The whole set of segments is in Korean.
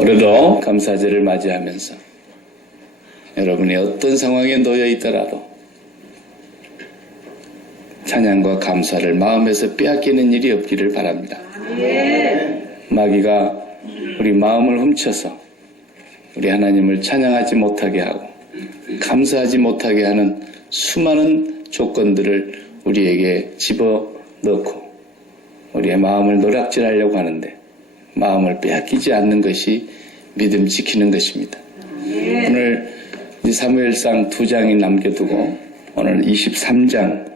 올해도 감사제를 맞이하면서 여러분이 어떤 상황에 놓여 있더라도 찬양과 감사를 마음에서 빼앗기는 일이 없기를 바랍니다. 마귀가 우리 마음을 훔쳐서 우리 하나님을 찬양하지 못하게 하고 감사하지 못하게 하는 수많은 조건들을 우리에게 집어넣고 우리의 마음을 노략질하려고 하는데 마음을 빼앗기지 않는 것이 믿음 지키는 것입니다. 오늘 사무엘상 2장이 남겨두고 오늘 23장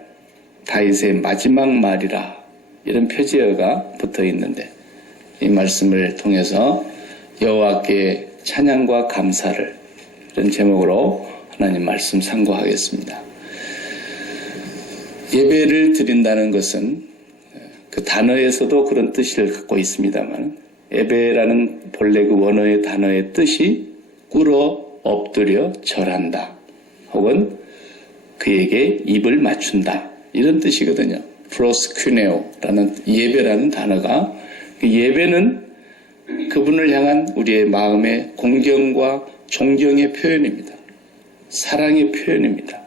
다윗의 마지막 말이라 이런 표제어가 붙어 있는데 이 말씀을 통해서 여호와께 찬양과 감사를 이런 제목으로 하나님 말씀 상고하겠습니다. 예배를 드린다는 것은 그 단어에서도 그런 뜻을 갖고 있습니다만 예배라는 본래 그 원어의 단어의 뜻이 꿇어 엎드려 절한다 혹은 그에게 입을 맞춘다 이런 뜻이거든요. 프로스큐네오라는 예배라는 단어가 그 예배는 그분을 향한 우리의 마음의 공경과 존경의 표현입니다. 사랑의 표현입니다.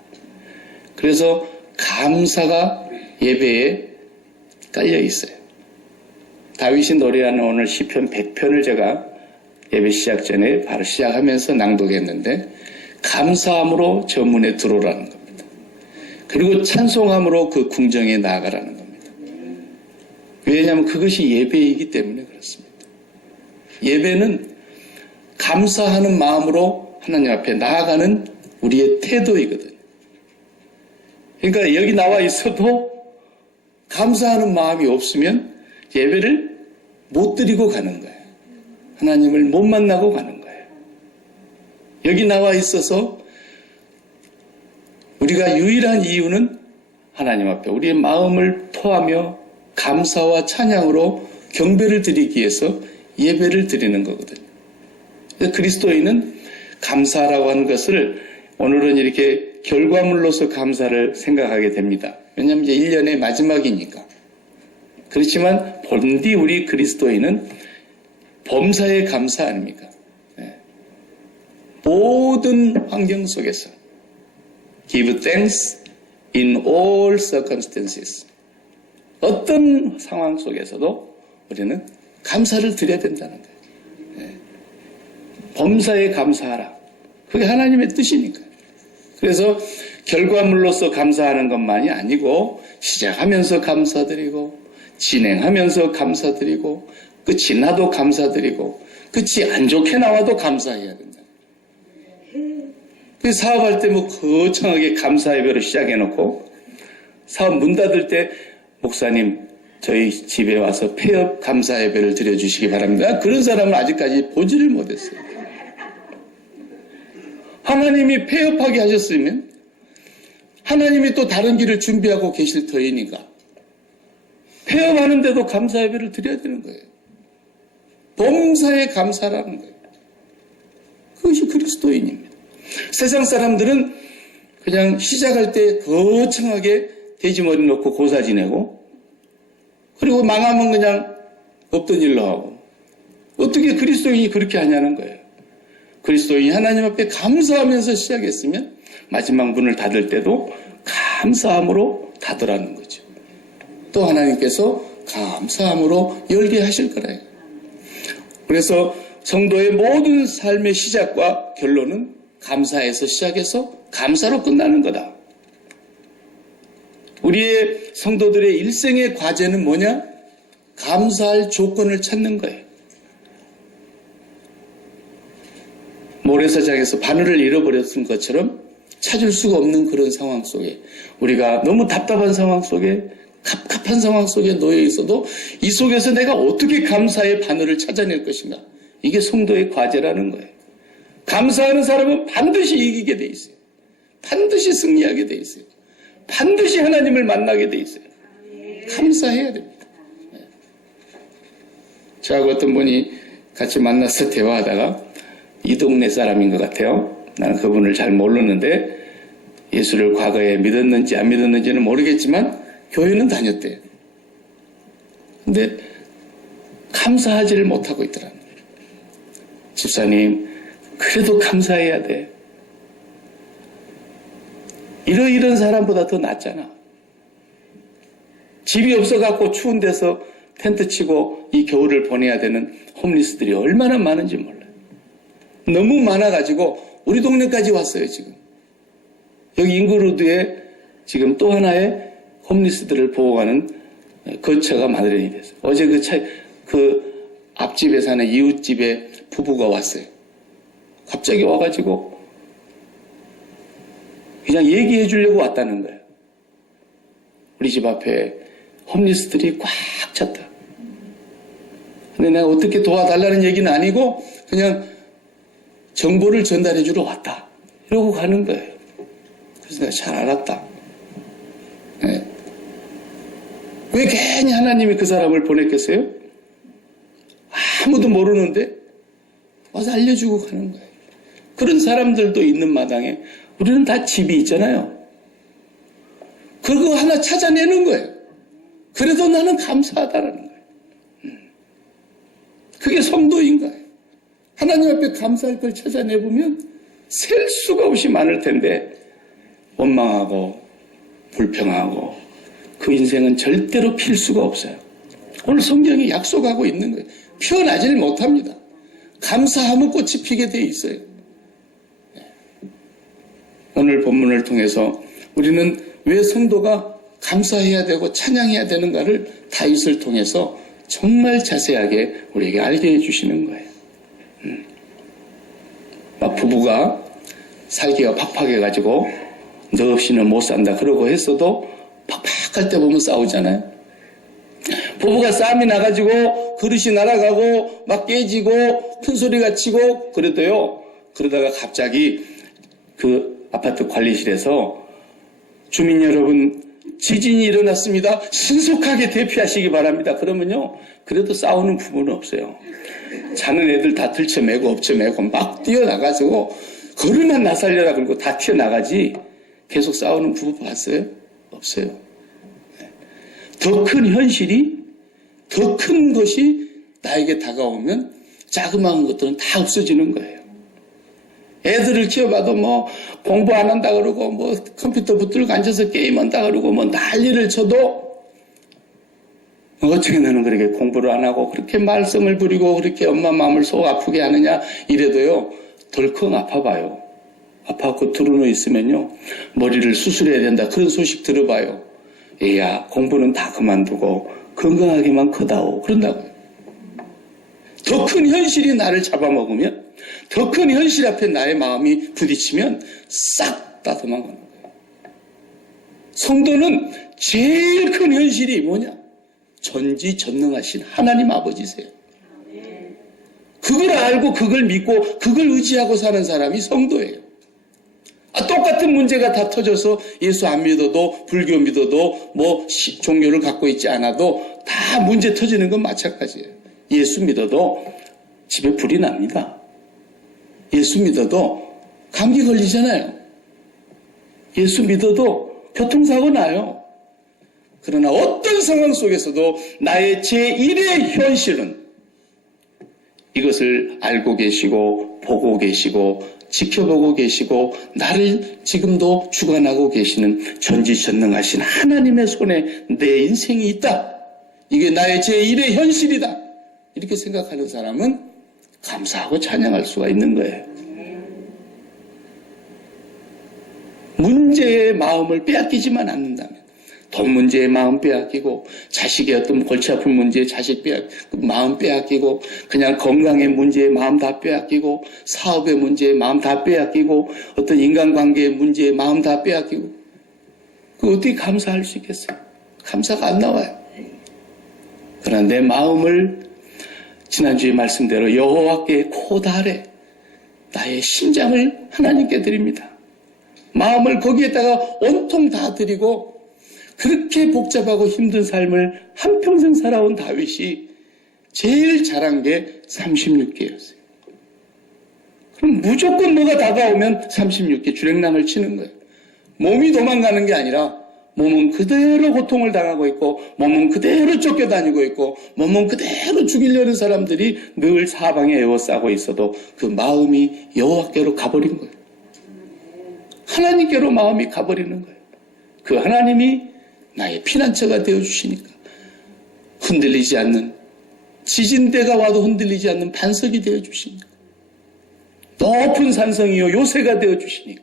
그래서 감사가 예배에 깔려 있어요. 다윗이 노래하는 오늘 시편 100편을 제가 예배 시작 전에 바로 시작하면서 낭독했는데 감사함으로 저 문에 들어오라는 겁니다. 그리고 찬송함으로 그 궁정에 나아가라는 겁니다. 왜냐하면 그것이 예배이기 때문에 그렇습니다. 예배는 감사하는 마음으로 하나님 앞에 나아가는 우리의 태도이거든요. 그러니까 여기 나와 있어도 감사하는 마음이 없으면 예배를 못 드리고 가는 거예요. 하나님을 못 만나고 가는 거예요. 여기 나와 있어서 우리가 유일한 이유는 하나님 앞에 우리의 마음을 토하며 감사와 찬양으로 경배를 드리기 위해서 예배를 드리는 거거든요. 그리스도인은 감사라고 하는 것을 오늘은 이렇게 결과물로서 감사를 생각하게 됩니다. 왜냐하면 이제 1년의 마지막이니까. 그렇지만 본디 우리 그리스도인은 범사에 감사 아닙니까? 모든 환경 속에서 give thanks in all circumstances. 어떤 상황 속에서도 우리는 감사를 드려야 된다는 거예요. 범사에 감사하라. 그게 하나님의 뜻이니까요. 그래서 결과물로서 감사하는 것만이 아니고 시작하면서 감사드리고 진행하면서 감사드리고 끝이 나도 감사드리고 끝이 안 좋게 나와도 감사해야 된다. 사업할 때 뭐 거창하게 감사 예배로 시작해놓고 사업 문 닫을 때 목사님 저희 집에 와서 폐업 감사 예배를 드려주시기 바랍니다. 그런 사람은 아직까지 보지를 못했어요. 하나님이 폐업하게 하셨으면 하나님이 또 다른 길을 준비하고 계실 터이니까 폐업하는데도 감사 예배를 드려야 되는 거예요. 범사에 감사라는 거예요. 그것이 그리스도인입니다. 세상 사람들은 그냥 시작할 때 거창하게 돼지머리 놓고 고사 지내고 그리고 망하면 그냥 없던 일로 하고 어떻게 그리스도인이 그렇게 하냐는 거예요. 그리스도인이 하나님 앞에 감사하면서 시작했으면 마지막 문을 닫을 때도 감사함으로 닫으라는 거죠. 또 하나님께서 감사함으로 열게 하실 거라요. 그래서 성도의 모든 삶의 시작과 결론은 감사에서 시작해서 감사로 끝나는 거다. 우리의 성도들의 일생의 과제는 뭐냐? 감사할 조건을 찾는 거예요. 모래사장에서 바늘을 잃어버렸던 것처럼 찾을 수가 없는 그런 상황 속에 우리가 너무 답답한 상황 속에 갑갑한 상황 속에 놓여 있어도 이 속에서 내가 어떻게 감사의 바늘을 찾아낼 것인가? 이게 성도의 과제라는 거예요. 감사하는 사람은 반드시 이기게 돼 있어요. 반드시 승리하게 돼 있어요. 반드시 하나님을 만나게 돼 있어요. 감사해야 됩니다. 저하고 어떤 분이 같이 만나서 대화하다가 이 동네 사람인 것 같아요. 나는 그분을 잘 모르는데 예수를 과거에 믿었는지 안 믿었는지는 모르겠지만 교회는 다녔대요. 근데 감사하지를 못하고 있더라고요. 집사님, 그래도 감사해야 돼. 이런 사람보다 더 낫잖아. 집이 없어갖고 추운 데서 텐트 치고 이 겨울을 보내야 되는 홈리스들이 얼마나 많은지 몰라요. 너무 많아가지고 우리 동네까지 왔어요, 지금. 여기 인구로드에 지금 또 하나의 홈리스들을 보호하는 거처가 마련이 됐어요. 어제 그 앞집에 사는 이웃집에 부부가 왔어요. 갑자기 와가지고 그냥 얘기해 주려고 왔다는 거예요. 우리 집 앞에 홈리스들이 꽉 찼다. 근데 내가 어떻게 도와달라는 얘기는 아니고 그냥 정보를 전달해 주러 왔다. 이러고 가는 거예요. 그래서 내가 잘 알았다. 네. 왜 괜히 하나님이 그 사람을 보냈겠어요? 아무도 모르는데 와서 알려주고 가는 거예요. 그런 사람들도 있는 마당에 우리는 다 집이 있잖아요. 그거 하나 찾아내는 거예요. 그래도 나는 감사하다라는 거예요. 그게 성도인 거예요. 하나님 앞에 감사할 걸 찾아내보면 셀 수가 없이 많을 텐데 원망하고 불평하고 그 인생은 절대로 필 수가 없어요. 오늘 성경이 약속하고 있는 거예요. 피어나질 못합니다. 감사하면 꽃이 피게 돼 있어요. 오늘 본문을 통해서 우리는 왜 성도가 감사해야 되고 찬양해야 되는가를 다윗을 통해서 정말 자세하게 우리에게 알게 해주시는 거예요. 막 부부가 살기가 팍팍해가지고 너 없이는 못 산다 그러고 했어도 팍팍할 때 보면 싸우잖아요. 부부가 싸움이 나가지고 그릇이 날아가고 막 깨지고 큰 소리가 치고 그래도요. 그러다가 갑자기 그 아파트 관리실에서 주민 여러분 지진이 일어났습니다. 신속하게 대피하시기 바랍니다. 그러면요. 그래도 싸우는 부부는 없어요. 자는 애들 다 들쳐매고 엎쳐매고 막 뛰어나가지고 걸으면 나 살려라 그러고 다 튀어나가지 계속 싸우는 부부 봤어요? 없어요. 더 큰 현실이 더 큰 것이 나에게 다가오면 자그마한 것들은 다 없어지는 거예요. 애들을 키워봐도 뭐 공부 안 한다 그러고 뭐 컴퓨터 붙들고 앉아서 게임한다 그러고 뭐 난리를 쳐도 어떻게 너는 그렇게 공부를 안 하고 그렇게 말썽을 부리고 그렇게 엄마 마음을 속 아프게 하느냐 이래도요 덜컹 아파봐요. 아파갖고 들어누워 있으면요 머리를 수술해야 된다 그런 소식 들어봐요. 얘야 공부는 다 그만두고 건강하게만 커다오 그런다고요. 더 큰 현실이 나를 잡아먹으면 더 큰 현실 앞에 나의 마음이 부딪히면 싹 다 도망가는 거예요. 성도는 제일 큰 현실이 뭐냐? 전지전능하신 하나님 아버지세요. 그걸 알고 그걸 믿고 그걸 의지하고 사는 사람이 성도예요. 똑같은 문제가 다 터져서 예수 안 믿어도 불교 믿어도 뭐 종교를 갖고 있지 않아도 다 문제 터지는 건 마찬가지예요. 예수 믿어도 집에 불이 납니다. 예수 믿어도 감기 걸리잖아요. 예수 믿어도 교통사고 나요. 그러나 어떤 상황 속에서도 나의 제1의 현실은 이것을 알고 계시고 보고 계시고 지켜보고 계시고 나를 지금도 주관하고 계시는 전지전능하신 하나님의 손에 내 인생이 있다. 이게 나의 제1의 현실이다. 이렇게 생각하는 사람은 감사하고 찬양할 수가 있는 거예요. 문제의 마음을 빼앗기지만 않는다면 돈 문제에 마음 빼앗기고 자식의 어떤 골치 아픈 문제에 자식 마음 빼앗기고 그냥 건강의 문제에 마음 다 빼앗기고 사업의 문제에 마음 다 빼앗기고 어떤 인간관계의 문제에 마음 다 빼앗기고 그 어떻게 감사할 수 있겠어요? 감사가 안 나와요. 그러나 내 마음을 지난주에 말씀대로 여호와께 고달해 나의 심장을 하나님께 드립니다. 마음을 거기에다가 온통 다 드리고 그렇게 복잡하고 힘든 삶을 한평생 살아온 다윗이 제일 잘한 게 36개였어요. 그럼 무조건 뭐가 다가오면 36개 주랭랑을 치는 거예요. 몸이 도망가는 게 아니라 몸은 그대로 고통을 당하고 있고 몸은 그대로 쫓겨다니고 있고 몸은 그대로 죽이려는 사람들이 늘 사방에 에워싸고 있어도 그 마음이 여호와께로 가버린 거예요. 하나님께로 마음이 가버리는 거예요. 그 하나님이 나의 피난처가 되어주시니까 흔들리지 않는, 지진대가 와도 흔들리지 않는 반석이 되어주시니까, 높은 산성이요 요새가 되어주시니까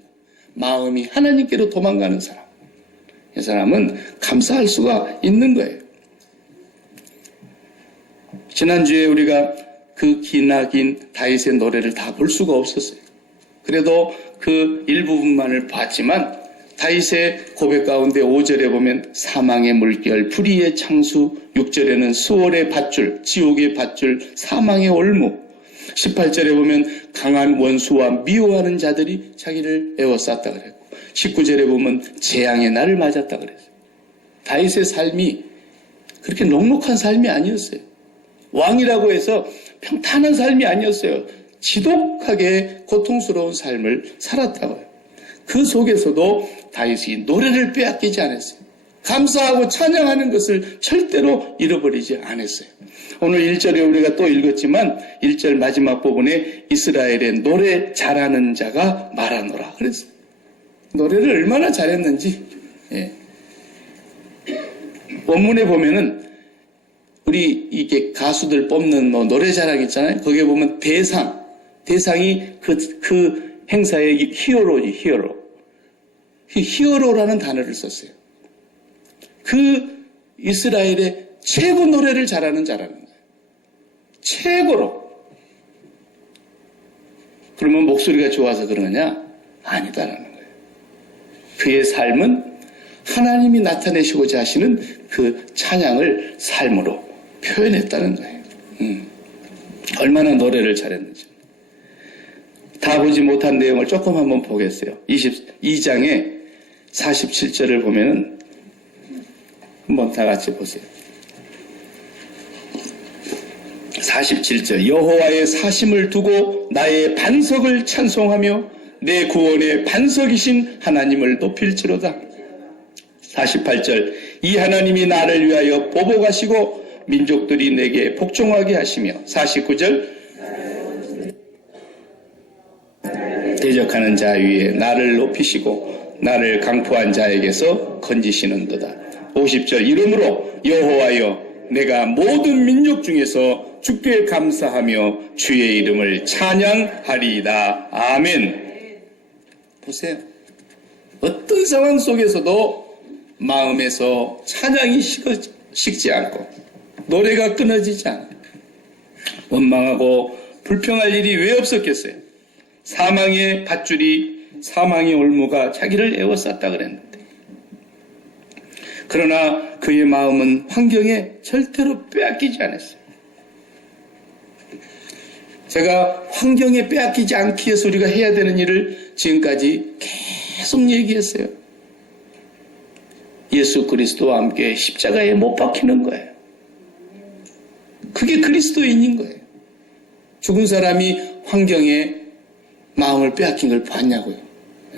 마음이 하나님께로 도망가는 사람, 이 사람은 감사할 수가 있는 거예요. 지난주에 우리가 그 기나긴 다윗의 노래를 다 볼 수가 없었어요. 그래도 그 일부분만을 봤지만 다윗의 고백 가운데 5절에 보면 사망의 물결, 불의의 창수, 6절에는 수월의 밧줄, 지옥의 밧줄, 사망의 올무, 18절에 보면 강한 원수와 미워하는 자들이 자기를 에워쌌다 그랬고 19절에 보면 재앙의 날을 맞았다 그랬어요. 다윗의 삶이 그렇게 녹록한 삶이 아니었어요. 왕이라고 해서 평탄한 삶이 아니었어요. 지독하게 고통스러운 삶을 살았다고요. 그 속에서도 다윗이 노래를 빼앗기지 않았어요. 감사하고 찬양하는 것을 절대로 잃어버리지 않았어요. 오늘 1절에 우리가 또 읽었지만 1절 마지막 부분에 이스라엘의 노래 잘하는 자가 말하노라 그랬어요. 노래를 얼마나 잘했는지. 예. 원문에 보면은 우리 이게 가수들 뽑는 뭐 노래 자랑 있잖아요. 거기에 보면 대상이 그 행사의 히어로지, 히어로. 히어로라는 단어를 썼어요. 그 이스라엘의 최고 노래를 잘하는 자라는 거예요. 최고로. 그러면 목소리가 좋아서 그러느냐? 아니다라는 거예요. 그의 삶은 하나님이 나타내시고자 하시는 그 찬양을 삶으로 표현했다는 거예요. 얼마나 노래를 잘했는지. 다 보지 못한 내용을 조금 한번 보겠어요. 22장에 47절을 보면은 한번 다 같이 보세요. 47절 여호와의 사심을 두고 나의 반석을 찬송하며 내 구원의 반석이신 하나님을 높일지로다. 48절 이 하나님이 나를 위하여 보복하시고 민족들이 내게 복종하게 하시며 49절 대적하는 자 위에 나를 높이시고 나를 강포한 자에게서 건지시는도다. 50절 이러므로 여호와여 내가 모든 민족 중에서 주께 감사하며 주의 이름을 찬양하리이다. 아멘. 보세요. 어떤 상황 속에서도 마음에서 찬양이 식지 않고 노래가 끊어지지 않아요. 원망하고 불평할 일이 왜 없었겠어요? 사망의 밧줄이, 사망의 올무가 자기를 에워쌌다 그랬는데, 그러나 그의 마음은 환경에 절대로 빼앗기지 않았어요. 제가 환경에 빼앗기지 않기 위해서 우리가 해야 되는 일을 지금까지 계속 얘기했어요. 예수 그리스도와 함께 십자가에 못 박히는 거예요. 그게 그리스도인인 거예요. 죽은 사람이 환경에 마음을 빼앗긴 걸 봤냐고요.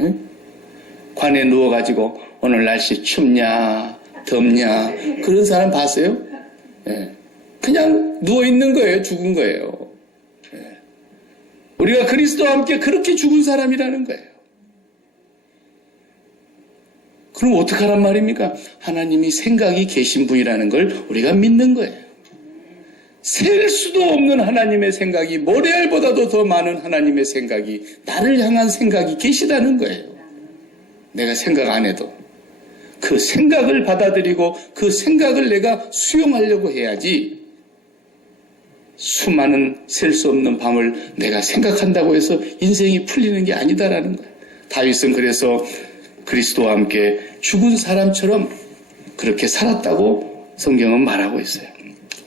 응? 관에 누워가지고 오늘 날씨 춥냐 덥냐 그런 사람 봤어요? 예. 그냥 누워있는 거예요. 죽은 거예요. 예. 우리가 그리스도와 함께 그렇게 죽은 사람이라는 거예요. 그럼 어떡하란 말입니까? 하나님이 생각이 계신 분이라는 걸 우리가 믿는 거예요. 셀 수도 없는 하나님의 생각이, 모래알보다도 더 많은 하나님의 생각이, 나를 향한 생각이 계시다는 거예요. 내가 생각 안 해도. 그 생각을 받아들이고 그 생각을 내가 수용하려고 해야지, 수많은 셀 수 없는 밤을 내가 생각한다고 해서 인생이 풀리는 게 아니다라는 거예요. 다윗은 그래서 그리스도와 함께 죽은 사람처럼 그렇게 살았다고 성경은 말하고 있어요.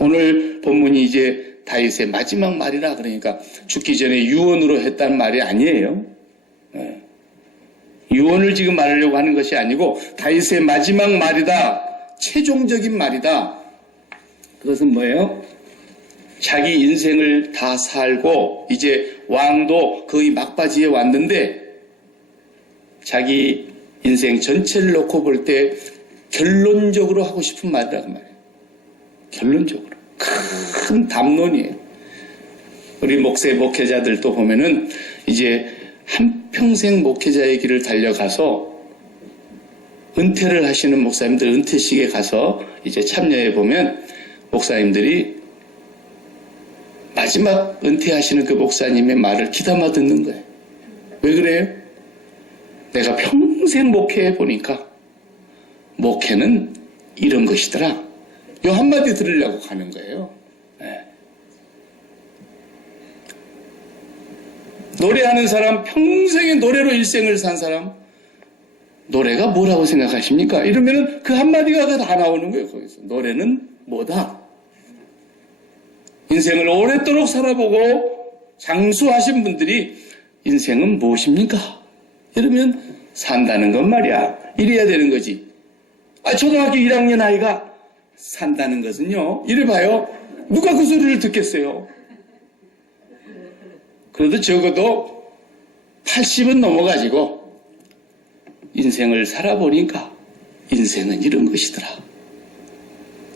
오늘 본문이 이제 다윗의 마지막 말이라 그러니까 죽기 전에 유언으로 했단 말이 아니에요. 네. 유언을 지금 말하려고 하는 것이 아니고 다윗의 마지막 말이다. 최종적인 말이다. 그것은 뭐예요? 자기 인생을 다 살고 이제 왕도 거의 막바지에 왔는데 자기 인생 전체를 놓고 볼 때 결론적으로 하고 싶은 말이라고 말이에요. 결론적으로. 큰 담론이에요. 우리 목회자들도 보면은 이제 한평생 목회자의 길을 달려가서 은퇴를 하시는 목사님들 은퇴식에 가서 이제 참여해 보면 목사님들이 마지막 은퇴하시는 그 목사님의 말을 귀담아 듣는 거예요. 왜 그래요? 내가 평생 목회해 보니까 목회는 이런 것이더라. 요 한마디 들으려고 가는 거예요. 네. 노래하는 사람, 평생의 노래로 일생을 산 사람, 노래가 뭐라고 생각하십니까? 이러면은 그 한마디가 다 나오는 거예요, 거기서. 노래는 뭐다? 인생을 오랫도록 살아보고 장수하신 분들이 인생은 무엇입니까? 이러면 산다는 건 말이야. 이래야 되는 거지. 초등학교 1학년 아이가 산다는 것은요. 이래 봐요. 누가 그 소리를 듣겠어요? 그래도 적어도 80은 넘어가지고 인생을 살아보니까 인생은 이런 것이더라.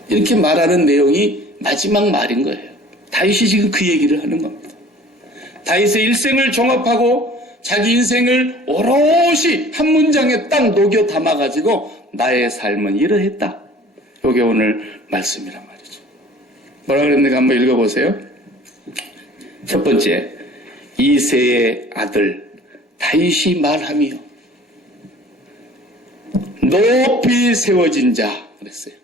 이렇게 말하는 내용이 마지막 말인 거예요. 다윗이 지금 그 얘기를 하는 겁니다. 다윗의 일생을 종합하고 자기 인생을 오롯이 한 문장에 딱 녹여 담아가지고 나의 삶은 이러했다. 이게 오늘 말씀이란 말이죠. 뭐라 그랬는가 한번 읽어보세요. 첫 번째, 이새의 아들 다윗이 말하며 높이 세워진 자 그랬어요.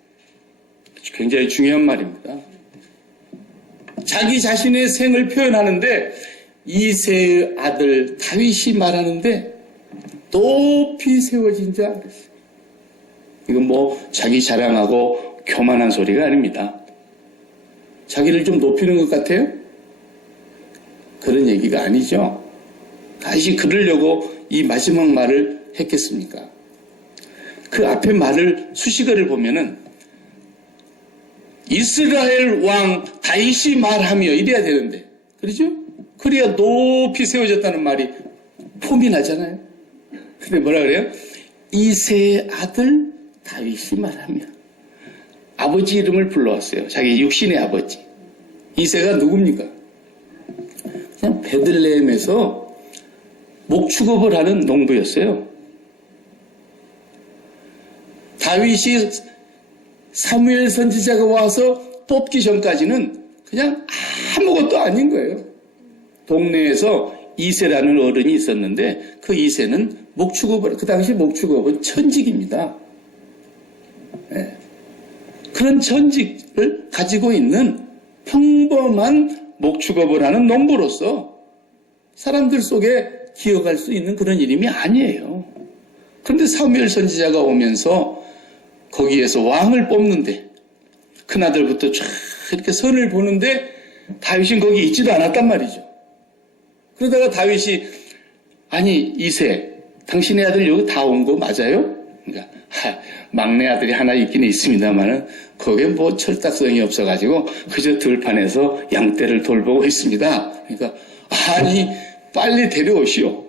굉장히 중요한 말입니다. 자기 자신의 생을 표현하는데 이새의 아들 다윗이 말하는데 높이 세워진 자 그랬어요. 이건 뭐 자기 자랑하고 교만한 소리가 아닙니다. 자기를 좀 높이는 것 같아요? 그런 얘기가 아니죠. 다시 그러려고 이 마지막 말을 했겠습니까? 그 앞에 말을 수식어를 보면은 이스라엘 왕 다윗이 말하며 이래야 되는데, 그렇죠? 그래야 높이 세워졌다는 말이 폼이 나잖아요. 근데 뭐라 그래요? 이새의 아들 다윗이 말하며 아버지 이름을 불러왔어요. 자기 육신의 아버지. 이새가 누굽니까? 그냥 베들레헴에서 목축업을 하는 농부였어요. 다윗이 사무엘 선지자가 와서 뽑기 전까지는 그냥 아무것도 아닌 거예요. 동네에서 이새라는 어른이 있었는데 그 이새는 목축업을, 그 당시 목축업은 천직입니다. 네. 그런 천직을 가지고 있는 평범한 목축업을 하는 농부로서 사람들 속에 기억할 수 있는 그런 이름이 아니에요. 그런데 사무엘 선지자가 오면서 거기에서 왕을 뽑는데 큰아들부터 쫙 이렇게 선을 보는데 다윗은 거기 있지도 않았단 말이죠. 그러다가 다윗이 아니 이새 당신의 아들 여기 다 온 거 맞아요? 그러니까 막내 아들이 하나 있긴 있습니다만은 거기에 뭐 철딱성이 없어가지고 그저 들판에서 양떼를 돌보고 있습니다. 그러니까 아니 빨리 데려오시오.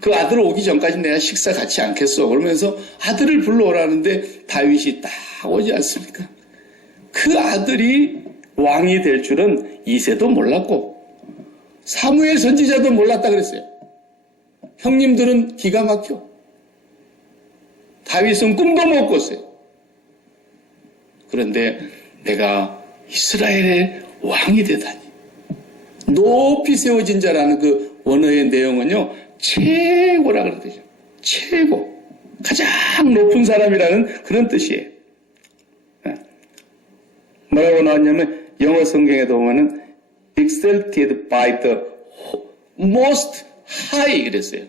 그 아들 오기 전까지 내가 식사 같이 않겠어. 그러면서 아들을 불러오라는데 다윗이 딱 오지 않습니까? 그 아들이 왕이 될 줄은 이새도 몰랐고 사무엘 선지자도 몰랐다 그랬어요. 형님들은 기가 막혀. 다윗은 꿈도 못 꿨어요. 그런데 내가 이스라엘의 왕이 되다니. 높이 세워진 자라는 그 원어의 내용은요. 최고라 그러죠. 최고. 가장 높은 사람이라는 그런 뜻이에요. 뭐라고 나왔냐면 영어 성경에도 보면은 exalted by the most high 그랬어요.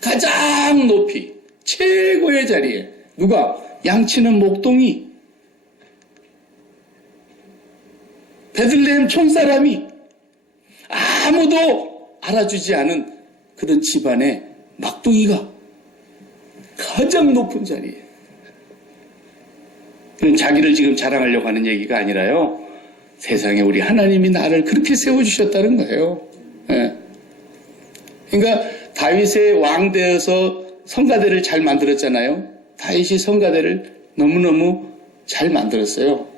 가장 높이 최고의 자리에 누가? 양치는 목동이 베들레헴 촌사람이 아무도 알아주지 않은 그런 집안의 막둥이가 가장 높은 자리에. 그럼 자기를 지금 자랑하려고 하는 얘기가 아니라요. 세상에 우리 하나님이 나를 그렇게 세워주셨다는 거예요. 예. 그러니까 다윗의 왕 되어서 성가대를 잘 만들었잖아요. 다윗이 성가대를 너무너무 잘 만들었어요.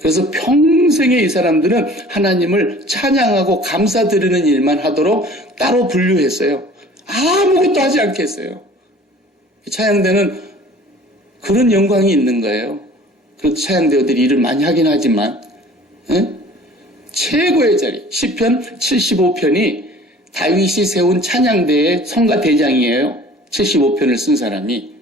그래서 평생에 이 사람들은 하나님을 찬양하고 감사드리는 일만 하도록 따로 분류했어요. 아무것도 하지 않겠어요. 찬양대는 그런 영광이 있는 거예요. 그래도 찬양대들이 일을 많이 하긴 하지만 최고의 자리 시편 75편이 다윗이 세운 찬양대의 성가대장이에요. 75편을 쓴 사람이.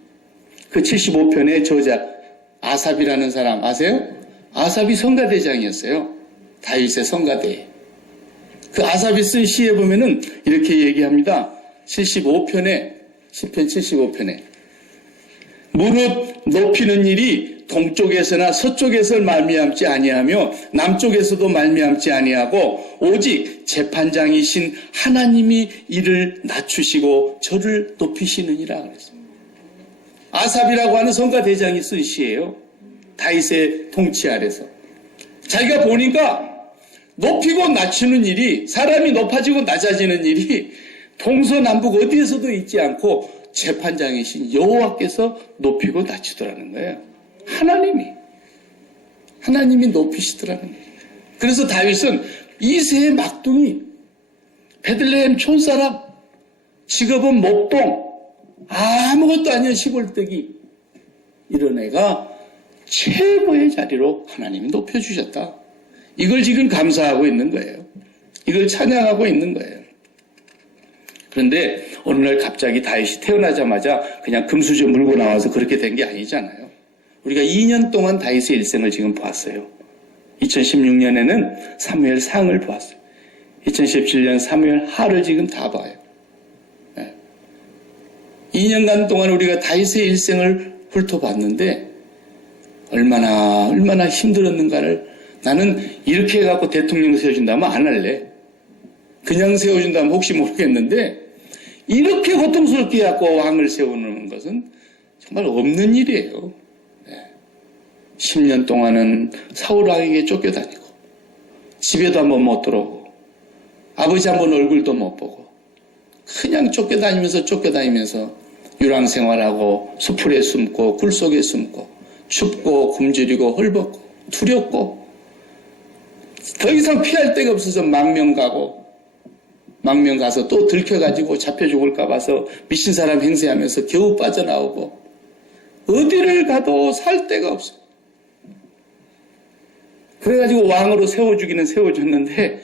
그 75편의 저작 아삽이라는 사람 아세요? 아삽이 성가대장이었어요. 다윗의 성가대. 그 아삽이 쓴 시에 보면은 이렇게 얘기합니다. 75편에 시편 75편에 무릇 높이는 일이 동쪽에서나 서쪽에서 말미암지 아니하며 남쪽에서도 말미암지 아니하고 오직 재판장이신 하나님이 이를 낮추시고 저를 높이시느니라 그랬습니다. 아삽이라고 하는 성가대장이 쓴 시예요. 다윗의 통치 아래서. 자기가 보니까 높이고 낮추는 일이 사람이 높아지고 낮아지는 일이 동서남북 어디에서도 있지 않고 재판장이신 여호와께서 높이고 낮추더라는 거예요. 하나님이 높이시더라는 거예요. 그래서 다윗은 이세의 막둥이 베들레헴 촌사람 직업은 목동 아무것도 아닌 시골뜨기 이런 애가 최고의 자리로 하나님이 높여주셨다. 이걸 지금 감사하고 있는 거예요. 이걸 찬양하고 있는 거예요. 그런데 어느 날 갑자기 다윗이 태어나자마자 그냥 금수저 물고 나와서 그렇게 된 게 아니잖아요. 우리가 2년 동안 다윗의 일생을 지금 보았어요. 2016년에는 사무엘 상을 보았어요. 2017년 사무엘 하를 지금 다 봐요. 2년간 동안 우리가 다윗의 일생을 훑어봤는데 얼마나 힘들었는가를 나는 이렇게 해갖고 대통령 세워준다면 안 할래. 그냥 세워준다면 혹시 모르겠는데 이렇게 고통스럽게 해갖고 왕을 세우는 것은 정말 없는 일이에요. 10년 동안은 사울 왕에게 쫓겨다니고 집에도 한번 못 들어오고 아버지 한번 얼굴도 못 보고 그냥 쫓겨다니면서 유랑생활하고 수풀에 숨고 굴 속에 숨고 춥고 굶주리고 헐벗고 두렵고 더 이상 피할 데가 없어서 망명 가서 또 들켜가지고 잡혀 죽을까 봐서 미친 사람 행세하면서 겨우 빠져나오고 어디를 가도 살 데가 없어. 그래가지고 왕으로 세워주기는 세워줬는데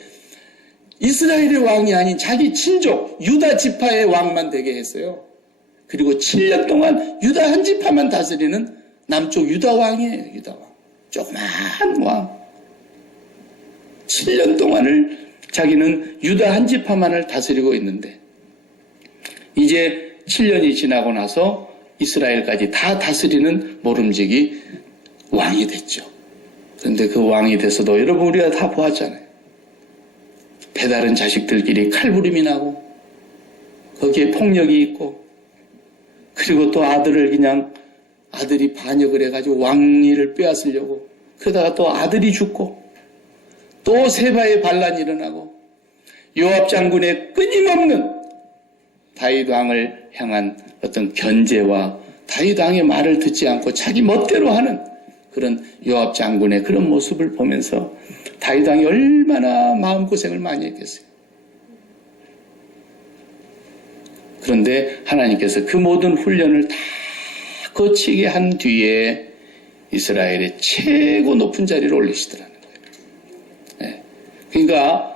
이스라엘의 왕이 아닌 자기 친족 유다 지파의 왕만 되게 했어요. 그리고 7년 동안 유다 한 지파만 다스리는 남쪽 유다 왕이에요. 유다 왕. 조그만 왕. 7년 동안을 자기는 유다 한 지파만을 다스리고 있는데 이제 7년이 지나고 나서 이스라엘까지 다 다스리는 모름지기 왕이 됐죠. 그런데 그 왕이 돼서도 여러분 우리가 다 보았잖아요. 배다른 자식들끼리 칼부림이 나고 거기에 폭력이 있고 그리고 또 아들이 반역을 해가지고 왕위를 빼앗으려고 그러다가 또 아들이 죽고 또 세바의 반란이 일어나고 요압 장군의 끊임없는 다윗 왕을 향한 어떤 견제와 다윗 왕의 말을 듣지 않고 자기 멋대로 하는 그런 요압 장군의 그런 모습을 보면서 다윗 왕이 얼마나 마음고생을 많이 했겠어요. 그런데 하나님께서 그 모든 훈련을 다 거치게 한 뒤에 이스라엘의 최고 높은 자리로 올리시더라는 거예요. 그러니까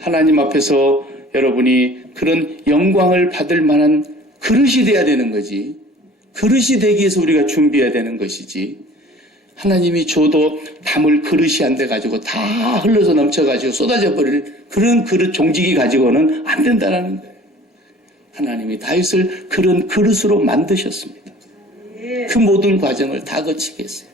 하나님 앞에서 여러분이 그런 영광을 받을 만한 그릇이 돼야 되는 거지. 그릇이 되기 위해서 우리가 준비해야 되는 것이지. 하나님이 줘도 담을 그릇이 안 돼가지고 다 흘러서 넘쳐가지고 쏟아져 버릴 그런 그릇 종지기 가지고는 안 된다는 거예요. 하나님이 다윗을 그런 그릇으로 만드셨습니다. 그 모든 과정을 다 거치게 했어요.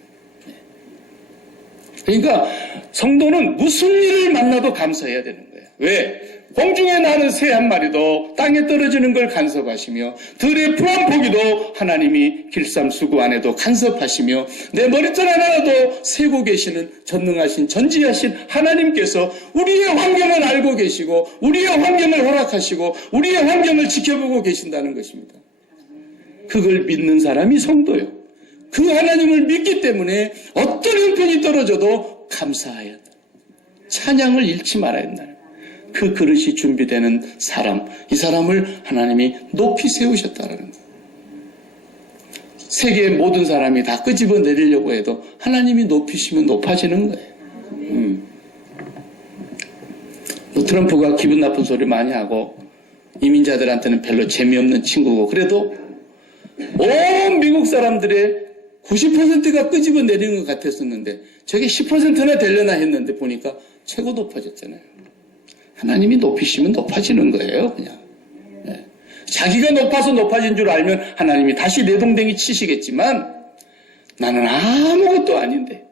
그러니까 성도는 무슨 일을 만나도 감사해야 되는 거예요. 왜? 공중에 나는 새 한 마리도 땅에 떨어지는 걸 간섭하시며 들의 풀한 포기도 하나님이 길쌈수구 안에도 간섭하시며 내 머리털 하나라도 세고 계시는 전능하신 전지하신 하나님께서 우리의 환경을 알고 계시고 우리의 환경을 허락하시고 우리의 환경을 지켜보고 계신다는 것입니다. 그걸 믿는 사람이 성도요. 그 하나님을 믿기 때문에 어떤 형편이 떨어져도 감사해야 한다. 찬양을 잃지 말아야 한다. 그 그릇이 준비되는 사람, 이 사람을 하나님이 높이 세우셨다는 거예요. 세계의 모든 사람이 다 끄집어 내리려고 해도 하나님이 높이시면 높아지는 거예요. 트럼프가 기분 나쁜 소리 많이 하고 이민자들한테는 별로 재미없는 친구고 그래도 온 미국 사람들의 90%가 끄집어 내리는 것 같았었는데 저게 10%나 되려나 했는데 보니까 최고 높아졌잖아요. 하나님이 높이시면 높아지는 거예요. 그냥. 네. 자기가 높아서 높아진 줄 알면 하나님이 다시 내동댕이 치시겠지만 나는 아무것도 아닌데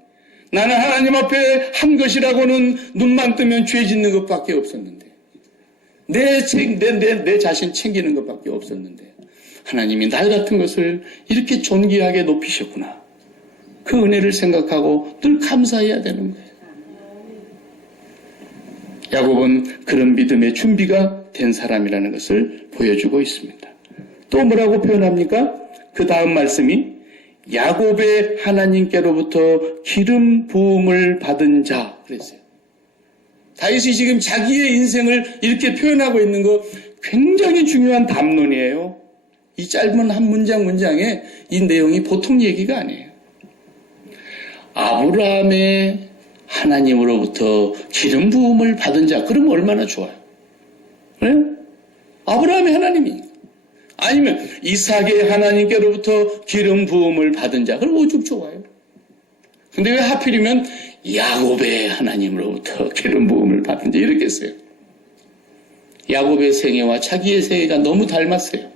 나는 하나님 앞에 한 것이라고는 눈만 뜨면 죄 짓는 것밖에 없었는데 내 자신 챙기는 것밖에 없었는데 하나님이 날 같은 것을 이렇게 존귀하게 높이셨구나. 그 은혜를 생각하고 늘 감사해야 되는 거예요. 야곱은 그런 믿음의 준비가 된 사람이라는 것을 보여주고 있습니다. 또 뭐라고 표현합니까? 그 다음 말씀이 야곱의 하나님께로부터 기름 부음을 받은 자 그랬어요. 다윗이 지금 자기의 인생을 이렇게 표현하고 있는 거 굉장히 중요한 담론이에요. 이 짧은 한 문장에 이 내용이 보통 얘기가 아니에요. 아브라함의 하나님으로부터 기름 부음을 받은 자, 그러면 얼마나 좋아요. 그래요? 아브라함의 하나님이니까. 아니면 이삭의 하나님께로부터 기름 부음을 받은 자, 그럼 오죽 좋아요. 근데 왜 하필이면 야곱의 하나님으로부터 기름 부음을 받은 자 이렇게 했어요. 야곱의 생애와 자기의 생애가 너무 닮았어요.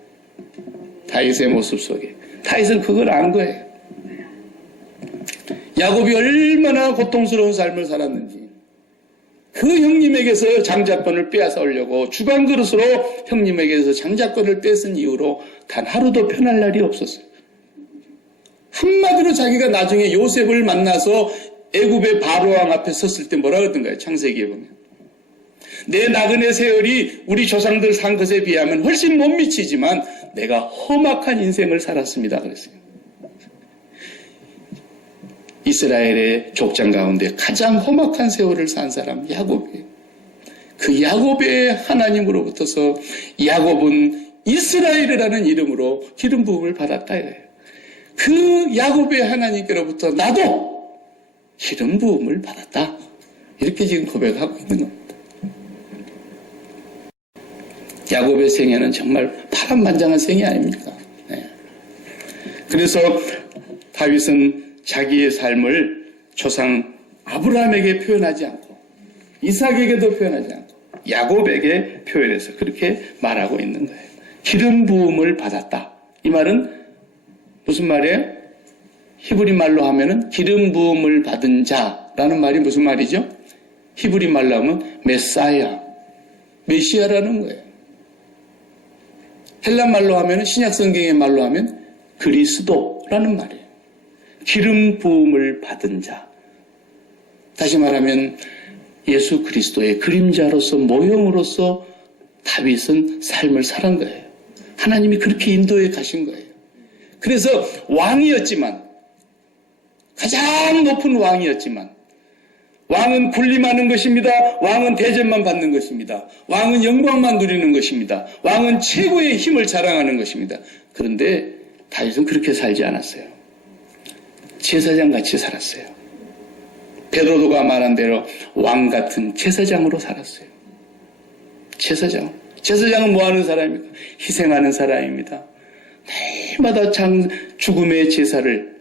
다윗의 모습 속에. 다윗은 그걸 안 거예요. 야곱이 얼마나 고통스러운 삶을 살았는지 그 형님에게서 장자권을 빼앗아오려고 주방 그릇으로 형님에게서 장자권을 뺏은 이후로 단 하루도 편할 날이 없었어요. 한마디로 자기가 나중에 요셉을 만나서 애굽의 바로왕 앞에 섰을 때 뭐라 그러던가요? 창세기에 보면 내 나그네 세월이 우리 조상들 산 것에 비하면 훨씬 못 미치지만 내가 험악한 인생을 살았습니다 그랬어요. 이스라엘의 족장 가운데 가장 험악한 세월을 산 사람 야곱이에요. 그 야곱의 하나님으로부터서 야곱은 이스라엘이라는 이름으로 기름 부음을 받았다 이래요. 그 야곱의 하나님께로부터 나도 기름 부음을 받았다. 이렇게 지금 고백하고 있는 겁니다. 야곱의 생애는 정말 파란만장한 생애 아닙니까? 네. 그래서 다윗은 자기의 삶을 조상 아브라함에게 표현하지 않고 이삭에게도 표현하지 않고 야곱에게 표현해서 그렇게 말하고 있는 거예요. 기름 부음을 받았다. 이 말은 무슨 말이에요? 히브리 말로 하면은 기름 부음을 받은 자라는 말이 무슨 말이죠? 히브리 말로 하면 메사야, 메시아라는 거예요. 헬라 말로 하면은 신약 성경의 말로 하면 그리스도라는 말이에요. 기름 부음을 받은 자. 다시 말하면 예수 그리스도의 그림자로서 모형으로서 다윗은 삶을 살은 거예요. 하나님이 그렇게 인도해 가신 거예요. 그래서 왕이었지만 가장 높은 왕이었지만 왕은 군림하는 것입니다. 왕은 대접만 받는 것입니다. 왕은 영광만 누리는 것입니다. 왕은 최고의 힘을 자랑하는 것입니다. 그런데 다윗은 그렇게 살지 않았어요. 제사장같이 살았어요. 베드로가 말한 대로 왕 같은 제사장으로 살았어요. 제사장은 뭐 하는 사람입니까? 희생하는 사람입니다. 날마다 죽음의 제사를,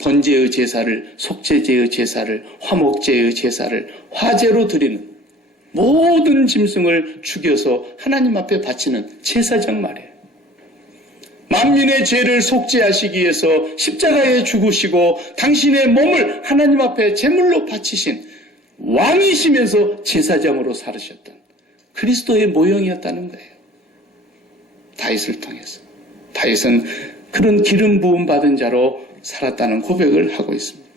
번제의 제사를, 속죄제의 제사를, 화목제의 제사를 화제로 드리는 모든 짐승을 죽여서 하나님 앞에 바치는 제사장 말이에요. 만민의 죄를 속죄하시기 위해서 십자가에 죽으시고 당신의 몸을 하나님 앞에 제물로 바치신 왕이시면서 제사장으로 살으셨던 그리스도의 모형이었다는 거예요. 다윗을 통해서. 다윗은 그런 기름 부음 받은 자로 살았다는 고백을 하고 있습니다.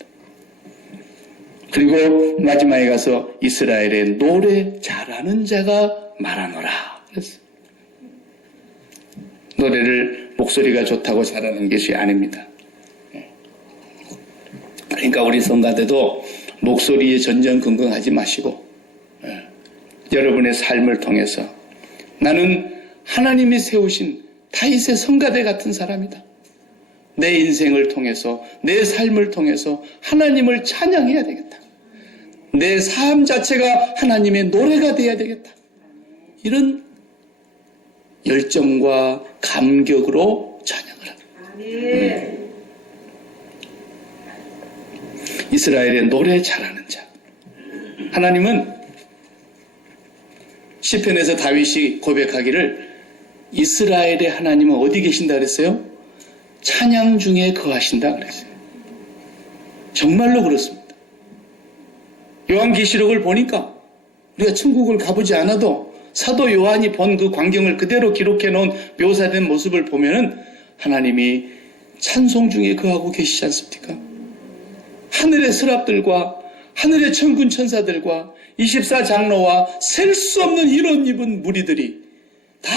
그리고 마지막에 가서 이스라엘의 노래 잘하는 자가 말하노라 그랬어요. 노래를 목소리가 좋다고 잘하는 것이 아닙니다. 그러니까 우리 성가대도 목소리에 전전긍긍하지 마시고 여러분의 삶을 통해서 나는 하나님이 세우신 다윗의 성가대 같은 사람이다. 내 인생을 통해서 내 삶을 통해서 하나님을 찬양해야 되겠다. 내 삶 자체가 하나님의 노래가 되어야 되겠다. 이런 열정과 감격으로 찬양을 합니다. 이스라엘의 노래 잘하는 자. 하나님은 시편에서 다윗이 고백하기를 이스라엘의 하나님은 어디 계신다 그랬어요? 찬양 중에 거하신다 그랬어요. 정말로 그렇습니다. 요한계시록을 보니까 우리가 천국을 가보지 않아도 사도 요한이 본 그 광경을 그대로 기록해 놓은 묘사된 모습을 보면은 하나님이 찬송 중에 거하고 계시지 않습니까? 하늘의 서랍들과 하늘의 천군 천사들과 24장로와 셀 수 없는 이런 입은 무리들이 다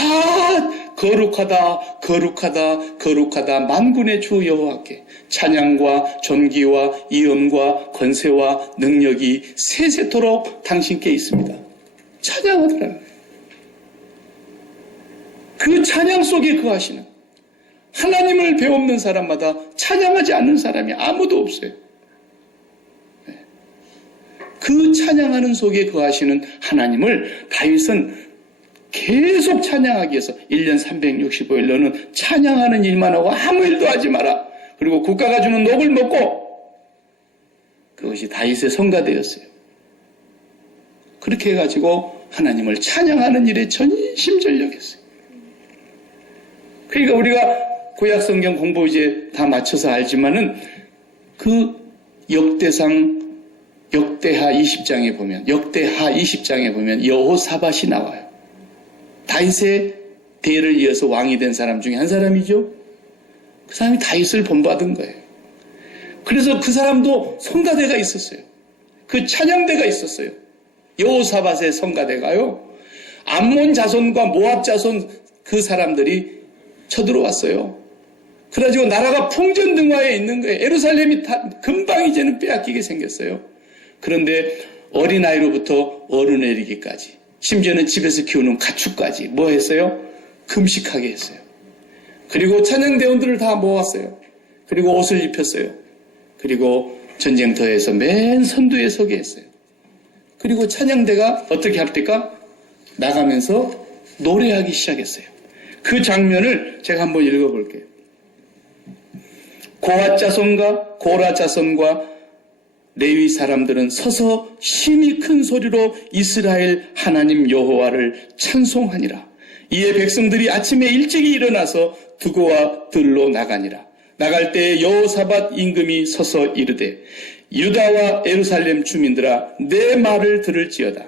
거룩하다 거룩하다 거룩하다 만군의 주 여호와께 찬양과 존귀와 이음과 권세와 능력이 세세토록 당신께 있습니다. 찬양하더라고요. 그 찬양 속에 거하시는 하나님을 배우는 사람마다 찬양하지 않는 사람이 아무도 없어요. 그 찬양하는 속에 거하시는 하나님을 다윗은 계속 찬양하기 위해서 1년 365일 너는 찬양하는 일만 하고 아무 일도 하지 마라. 그리고 국가가 주는 녹을 먹고 그것이 다윗의 성가대였어요. 그렇게 해가지고 하나님을 찬양하는 일에 전심전력했어요. 그러니까 우리가 구약성경 공부 이제 다 맞춰서 알지만은 그 역대하 20장에 보면 여호사밧이 나와요. 다윗의 대를 이어서 왕이 된 사람 중에 한 사람이죠. 그 사람이 다윗을 본받은 거예요. 그래서 그 사람도 성가대가 있었어요. 그 찬양대가 있었어요. 여호사밧의 성가대가요. 암몬 자손과 모압 자손 그 사람들이 쳐들어왔어요. 그래가지고 나라가 풍전등화에 있는 거예요. 예루살렘이 금방 이제는 빼앗기게 생겼어요. 그런데 어린아이로부터 어른에 이르기까지 심지어는 집에서 키우는 가축까지 뭐 했어요? 금식하게 했어요. 그리고 찬양대원들을 다 모았어요. 그리고 옷을 입혔어요. 그리고 전쟁터에서 맨 선두에 서게 했어요. 그리고 찬양대가 어떻게 합니까? 나가면서 노래하기 시작했어요. 그 장면을 제가 한번 읽어볼게요. 고핫 자손과 고라 자손과 레위 사람들은 서서 심히 큰 소리로 이스라엘 하나님 여호와를 찬송하니라. 이에 백성들이 아침에 일찍이 일어나서 두고와 들로 나가니라. 나갈 때에 여호사밧 임금이 서서 이르되 유다와 예루살렘 주민들아 내 말을 들을지어다.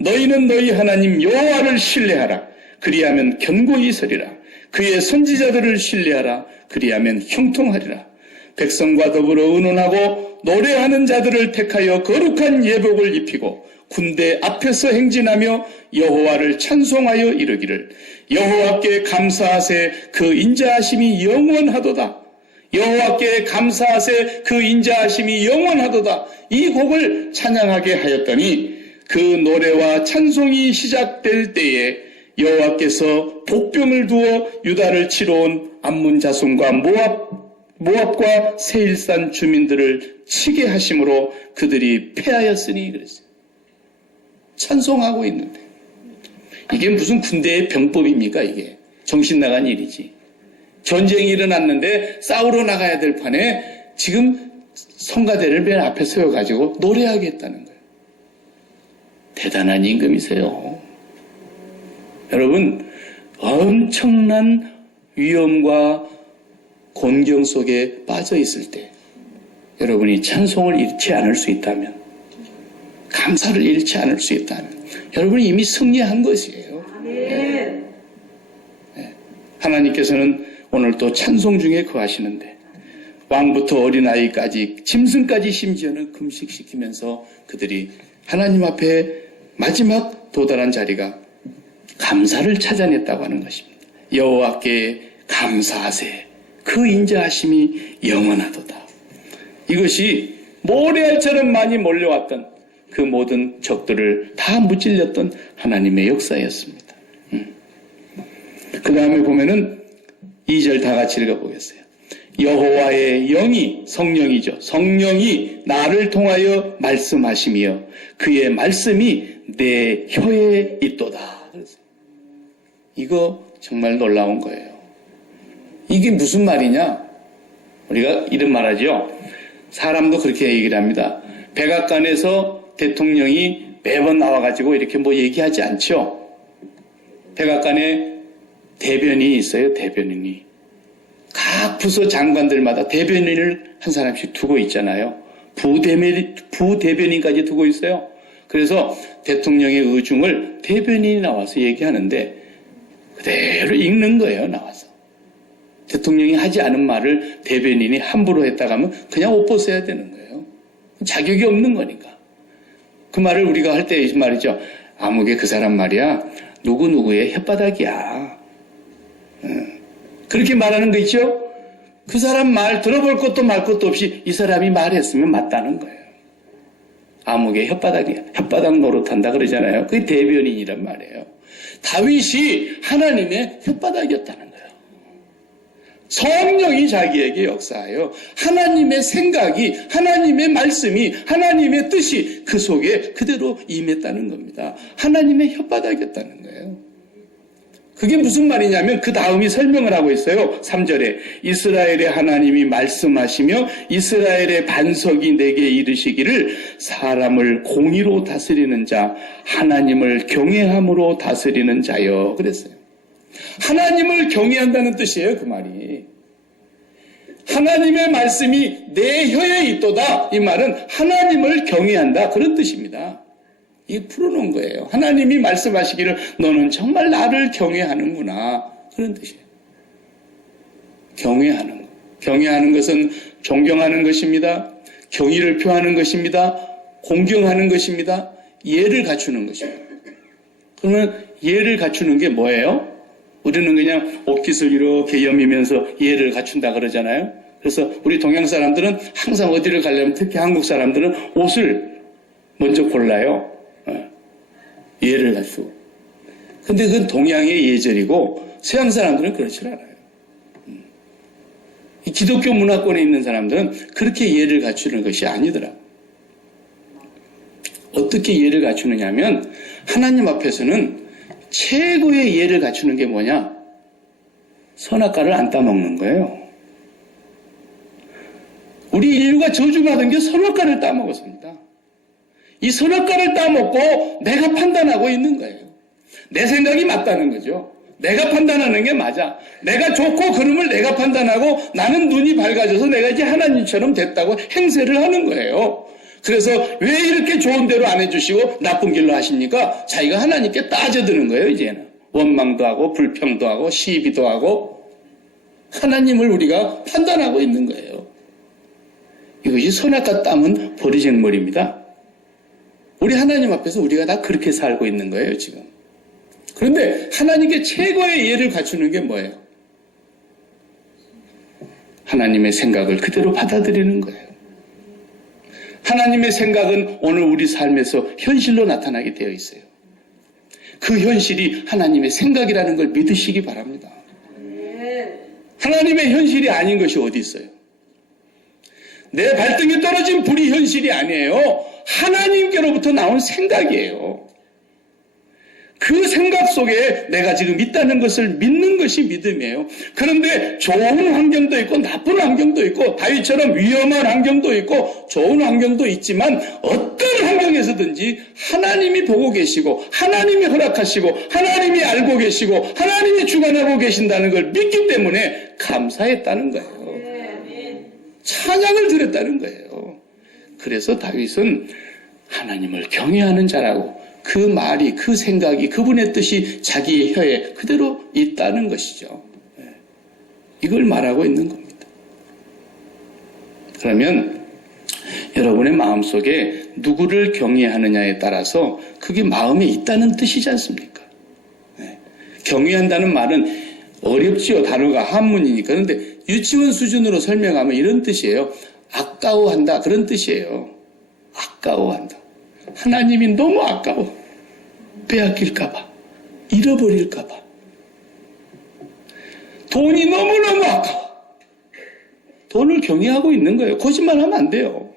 너희는 너희 하나님 여호와를 신뢰하라. 그리하면 견고히 서리라. 그의 선지자들을 신뢰하라. 그리하면 형통하리라. 백성과 더불어 의논하고 노래하는 자들을 택하여 거룩한 예복을 입히고 군대 앞에서 행진하며 여호와를 찬송하여 이르기를 여호와께 감사하세 그 인자하심이 영원하도다. 여호와께 감사하세 그 인자하심이 영원하도다. 이 곡을 찬양하게 하였더니 그 노래와 찬송이 시작될 때에 여호와께서 복병을 두어 유다를 치러 온 암몬 자손과 모압과 세일산 주민들을 치게 하심으로 그들이 패하였으니 그랬어요. 찬송하고 있는데 이게 무슨 군대의 병법입니까? 이게 정신 나간 일이지. 전쟁이 일어났는데 싸우러 나가야 될 판에 지금 성가대를 맨 앞에 세워가지고 노래하겠다는 거예요. 대단한 임금이세요. 여러분, 엄청난 위험과 곤경 속에 빠져 있을 때 여러분이 찬송을 잃지 않을 수 있다면, 감사를 잃지 않을 수 있다면 여러분이 이미 승리한 것이에요. 네. 하나님께서는 오늘 또 찬송 중에 거하시는데 왕부터 어린아이까지 짐승까지 심지어는 금식시키면서 그들이 하나님 앞에 마지막 도달한 자리가 감사를 찾아냈다고 하는 것입니다. 여호와께 감사하세. 그 인자하심이 영원하도다. 이것이 모래알처럼 많이 몰려왔던 그 모든 적들을 다 무찔렸던 하나님의 역사였습니다. 그 다음에 보면은 2절 다 같이 읽어보겠어요. 여호와의 영이, 성령이죠. 성령이 나를 통하여 말씀하시며 그의 말씀이 내 혀에 있도다. 이거 정말 놀라운 거예요. 이게 무슨 말이냐? 우리가 이런 말하죠. 사람도 그렇게 얘기를 합니다. 백악관에서 대통령이 매번 나와가지고 이렇게 뭐 얘기하지 않죠. 백악관에 대변인이 있어요. 대변인이. 각 부서 장관들마다 대변인을 한 사람씩 두고 있잖아요. 부대변인까지 두고 있어요. 그래서 대통령의 의중을 대변인이 나와서 얘기하는데 그대로 읽는 거예요. 나와서. 대통령이 하지 않은 말을 대변인이 함부로 했다가 하면 그냥 옷 벗어야 되는 거예요. 자격이 없는 거니까. 그 말을 우리가 할 때 말이죠. 아무개 그 사람 말이야. 누구누구의 혓바닥이야. 그렇게 말하는 거 있죠? 그 사람 말 들어볼 것도 말 것도 없이 이 사람이 말했으면 맞다는 거예요. 아무개 혓바닥이야. 혓바닥 노릇한다 그러잖아요. 그게 대변인이란 말이에요. 다윗이 하나님의 혓바닥이었다는 거예요. 성령이 자기에게 역사하여 하나님의 생각이, 하나님의 말씀이, 하나님의 뜻이 그 속에 그대로 임했다는 겁니다. 하나님의 혓바닥이었다는 거예요. 그게 무슨 말이냐면 그 다음이 설명을 하고 있어요. 3절에 이스라엘의 하나님이 말씀하시며 이스라엘의 반석이 내게 이르시기를 사람을 공의로 다스리는 자, 하나님을 경외함으로 다스리는 자여. 그랬어요. 하나님을 경외한다는 뜻이에요. 그 말이. 하나님의 말씀이 내 혀에 있도다. 이 말은 하나님을 경외한다. 그런 뜻입니다. 이게 풀어놓은 거예요. 하나님이 말씀하시기를 너는 정말 나를 경외하는구나. 그런 뜻이에요. 경외하는 것. 경외하는 것은 존경하는 것입니다. 경의를 표하는 것입니다. 공경하는 것입니다. 예를 갖추는 것입니다. 그러면 예를 갖추는 게 뭐예요? 우리는 그냥 옷깃을 이렇게 여미면서 예를 갖춘다 그러잖아요. 그래서 우리 동양 사람들은 항상 어디를 가려면 특히 한국 사람들은 옷을 먼저 골라요. 예를 갖추고. 근데 그건 동양의 예절이고 서양 사람들은 그렇지 않아요. 이 기독교 문화권에 있는 사람들은 그렇게 예를 갖추는 것이 아니더라. 어떻게 예를 갖추느냐면 하나님 앞에서는 최고의 예를 갖추는 게 뭐냐? 선악과를 안 따먹는 거예요. 우리 인류가 저주받은 게 선악과를 따먹었습니다. 이 선악과를 따먹고 내가 판단하고 있는 거예요. 내 생각이 맞다는 거죠. 내가 판단하는 게 맞아. 내가 좋고 그름을 내가 판단하고 나는 눈이 밝아져서 내가 이제 하나님처럼 됐다고 행세를 하는 거예요. 그래서 왜 이렇게 좋은 대로 안 해주시고 나쁜 길로 하십니까? 자기가 하나님께 따져드는 거예요. 이제는 원망도 하고 불평도 하고 시비도 하고 하나님을 우리가 판단하고 있는 거예요. 이것이 선악과 땀은 버리쟁물입니다. 우리 하나님 앞에서 우리가 다 그렇게 살고 있는 거예요, 지금. 그런데 하나님께 최고의 예를 갖추는 게 뭐예요? 하나님의 생각을 그대로 받아들이는 거예요. 하나님의 생각은 오늘 우리 삶에서 현실로 나타나게 되어 있어요. 그 현실이 하나님의 생각이라는 걸 믿으시기 바랍니다. 하나님의 현실이 아닌 것이 어디 있어요? 내 발등에 떨어진 불이 현실이 아니에요. 하나님께로부터 나온 생각이에요. 그 생각 속에 내가 지금 있다는 것을 믿는 것이 믿음이에요. 그런데 좋은 환경도 있고 나쁜 환경도 있고 다윗처럼 위험한 환경도 있고 좋은 환경도 있지만 어떤 환경에서든지 하나님이 보고 계시고 하나님이 허락하시고 하나님이 알고 계시고 하나님이 주관하고 계신다는 걸 믿기 때문에 감사했다는 거예요. 찬양을 드렸다는 거예요. 그래서 다윗은 하나님을 경외하는 자라고 그 말이, 그 생각이, 그분의 뜻이 자기의 혀에 그대로 있다는 것이죠. 이걸 말하고 있는 겁니다. 그러면 여러분의 마음속에 누구를 경외하느냐에 따라서 그게 마음에 있다는 뜻이지 않습니까? 경외한다는 말은 어렵지요. 단어가 한문이니까. 그런데 유치원 수준으로 설명하면 이런 뜻이에요. 아까워한다. 그런 뜻이에요. 아까워한다. 하나님이 너무 아까워. 빼앗길까봐. 잃어버릴까봐. 돈이 너무너무 아까워. 돈을 경외하고 있는 거예요. 거짓말하면 안 돼요.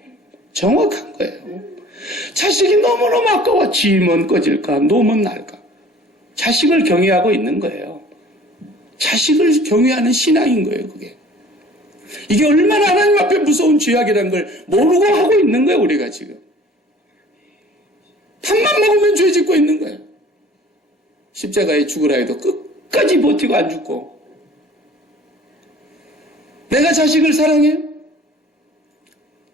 정확한 거예요. 자식이 너무너무 아까워. 지면 꺼질까? 놓으면 날까? 자식을 경외하고 있는 거예요. 자식을 경외하는 신앙인 거예요, 그게. 이게 얼마나 하나님 앞에 무서운 죄악이라는 걸 모르고 하고 있는 거예요, 우리가 지금. 밥만 먹으면 죄 짓고 있는 거예요. 십자가에 죽으라 해도 끝까지 버티고 안 죽고. 내가 자식을 사랑해?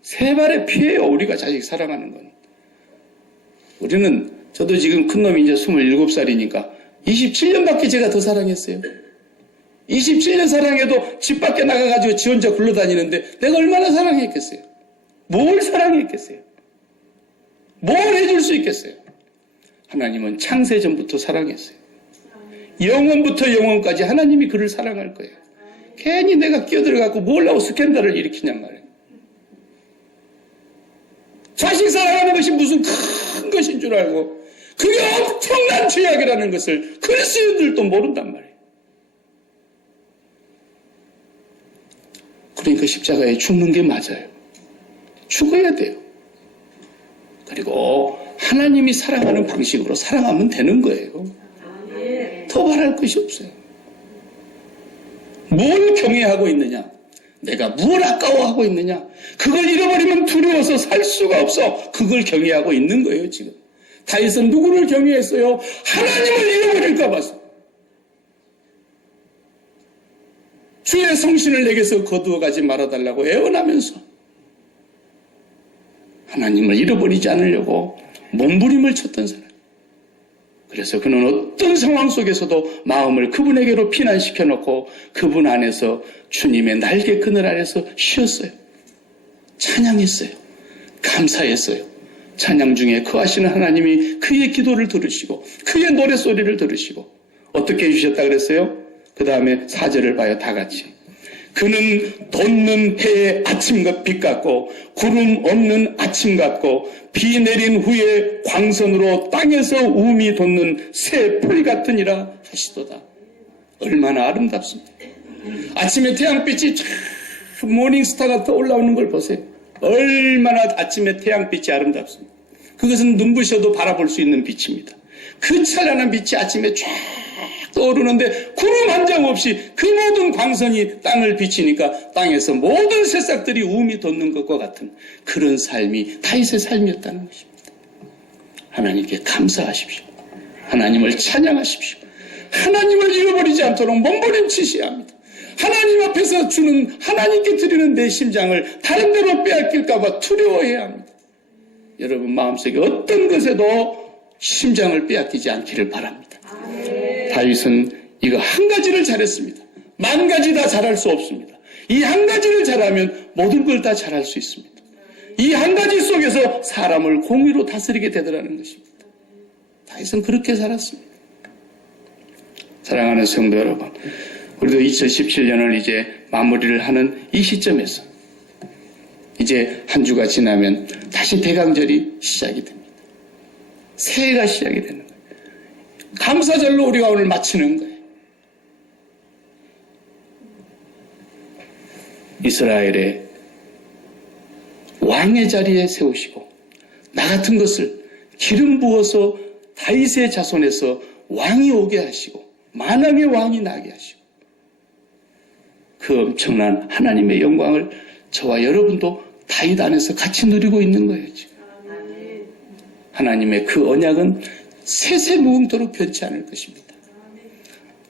세 발의 피해요, 우리가 자식 사랑하는 건. 우리는, 저도 지금 큰 놈이 이제 27살이니까 27년밖에 제가 더 사랑했어요. 27년 사랑해도 집 밖에 나가가지고 지 혼자 굴러다니는데 내가 얼마나 사랑했겠어요? 뭘 사랑했겠어요? 뭘 해줄 수 있겠어요? 하나님은 창세전부터 사랑했어요. 영원부터 영원까지 하나님이 그를 사랑할 거예요. 괜히 내가 끼어들어갖고 뭘 하고 스캔들을 일으키냔 말이에요. 자식 사랑하는 것이 무슨 큰 것인 줄 알고 그게 엄청난 죄악이라는 것을 그리스도인들도 모른단 말이에요. 그러니까 십자가에 죽는 게 맞아요. 죽어야 돼요. 그리고 하나님이 사랑하는 방식으로 사랑하면 되는 거예요. 더 바랄 것이 없어요. 뭘 경외하고 있느냐? 내가 뭘 아까워하고 있느냐? 그걸 잃어버리면 두려워서 살 수가 없어. 그걸 경외하고 있는 거예요, 지금. 다윗은 누구를 경외했어요? 하나님을 잃어버릴까 봐서. 주의 성신을 내게서 거두어 가지 말아달라고 애원하면서 하나님을 잃어버리지 않으려고 몸부림을 쳤던 사람. 그래서 그는 어떤 상황 속에서도 마음을 그분에게로 피난시켜 놓고 그분 안에서 주님의 날개끈을 안에서 쉬었어요. 찬양했어요. 감사했어요. 찬양 중에 거하시는 하나님이 그의 기도를 들으시고 그의 노래소리를 들으시고 어떻게 해주셨다 그랬어요? 그 다음에 4절을 봐요. 다 같이. 그는 돋는 해의 아침과 빛 같고 구름 없는 아침 같고 비 내린 후에 광선으로 땅에서 우음이 돋는 새 풀 같으니라 하시도다. 얼마나 아름답습니까? 아침에 태양빛이 참 모닝스타가 떠올라오는 걸 보세요. 얼마나 아침에 태양빛이 아름답습니다. 그것은 눈부셔도 바라볼 수 있는 빛입니다. 그 찬란한 빛이 아침에 쫙 떠오르는데 구름 한 장 없이 그 모든 광선이 땅을 비치니까 땅에서 모든 새싹들이 우음이 돋는 것과 같은 그런 삶이 다윗의 삶이었다는 것입니다. 하나님께 감사하십시오. 하나님을 찬양하십시오. 하나님을 잃어버리지 않도록 몸부림치셔야 합니다. 하나님 앞에서 주는 하나님께 드리는 내 심장을 다른 데로 빼앗길까 봐 두려워해야 합니다. 여러분 마음속에 어떤 것에도 심장을 빼앗기지 않기를 바랍니다. 다윗은 이거 한 가지를 잘했습니다. 만 가지 다 잘할 수 없습니다. 이 한 가지를 잘하면 모든 걸 다 잘할 수 있습니다. 이 한 가지 속에서 사람을 공의로 다스리게 되더라는 것입니다. 다윗은 그렇게 살았습니다. 사랑하는 성도 여러분, 우리도 2017년을 이제 마무리를 하는 이 시점에서 이제 한 주가 지나면 다시 대강절이 시작이 됩니다. 새해가 시작이 되는 거예요. 감사절로 우리가 오늘 마치는 거예요. 이스라엘의 왕의 자리에 세우시고 나 같은 것을 기름 부어서 다윗의 자손에서 왕이 오게 하시고 만왕의 왕이 나게 하시고 그 엄청난 하나님의 영광을 저와 여러분도 다윗 안에서 같이 누리고 있는 거예요. 지금. 하나님의 그 언약은 세세무궁토록 변치 않을 것입니다.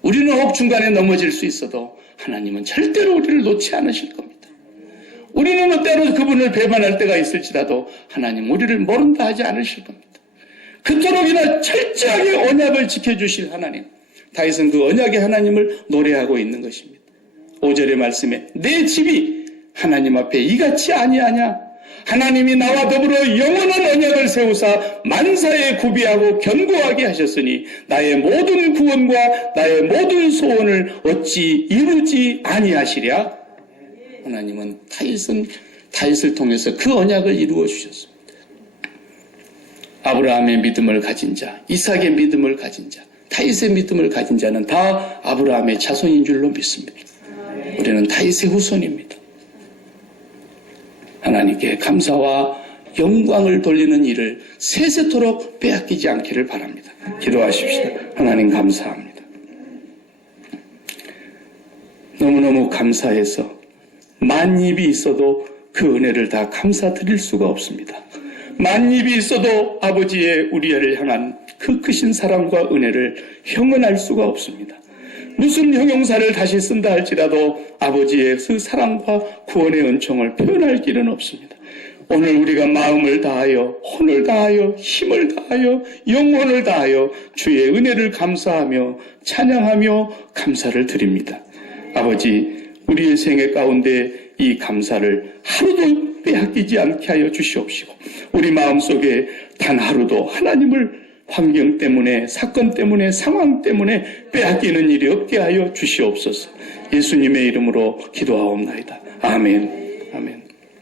우리는 혹 중간에 넘어질 수 있어도 하나님은 절대로 우리를 놓지 않으실 겁니다. 우리는 때로 그분을 배반할 때가 있을지라도 하나님 우리를 모른다 하지 않으실 겁니다. 그토록이나 철저하게 언약을 지켜주실 하나님. 다윗은 그 언약의 하나님을 노래하고 있는 것입니다. 5절의 말씀에 내 집이 하나님 앞에 이같이 아니하냐? 하나님이 나와 더불어 영원한 언약을 세우사 만사에 구비하고 견고하게 하셨으니 나의 모든 구원과 나의 모든 소원을 어찌 이루지 아니하시랴. 하나님은 다윗을 통해서 그 언약을 이루어 주셨습니다. 아브라함의 믿음을 가진 자, 이삭의 믿음을 가진 자, 다윗의 믿음을 가진 자는 다 아브라함의 자손인 줄로 믿습니다. 우리는 다윗의 후손입니다. 하나님께 감사와 영광을 돌리는 일을 세세토록 빼앗기지 않기를 바랍니다. 기도하십시다. 하나님 감사합니다. 너무너무 감사해서 만입이 있어도 그 은혜를 다 감사드릴 수가 없습니다. 만입이 있어도 아버지의 우리를 향한 그 크신 사랑과 은혜를 형언할 수가 없습니다. 무슨 형용사를 다시 쓴다 할지라도 아버지의 그 사랑과 구원의 은총을 표현할 길은 없습니다. 오늘 우리가 마음을 다하여 혼을 다하여 힘을 다하여 영혼을 다하여 주의 은혜를 감사하며 찬양하며 감사를 드립니다. 아버지, 우리의 생애 가운데 이 감사를 하루도 빼앗기지 않게 하여 주시옵시고 우리 마음속에 단 하루도 하나님을 환경 때문에, 사건 때문에, 상황 때문에 빼앗기는 일이 없게 하여 주시옵소서. 예수님의 이름으로 기도하옵나이다. 아멘. 아멘.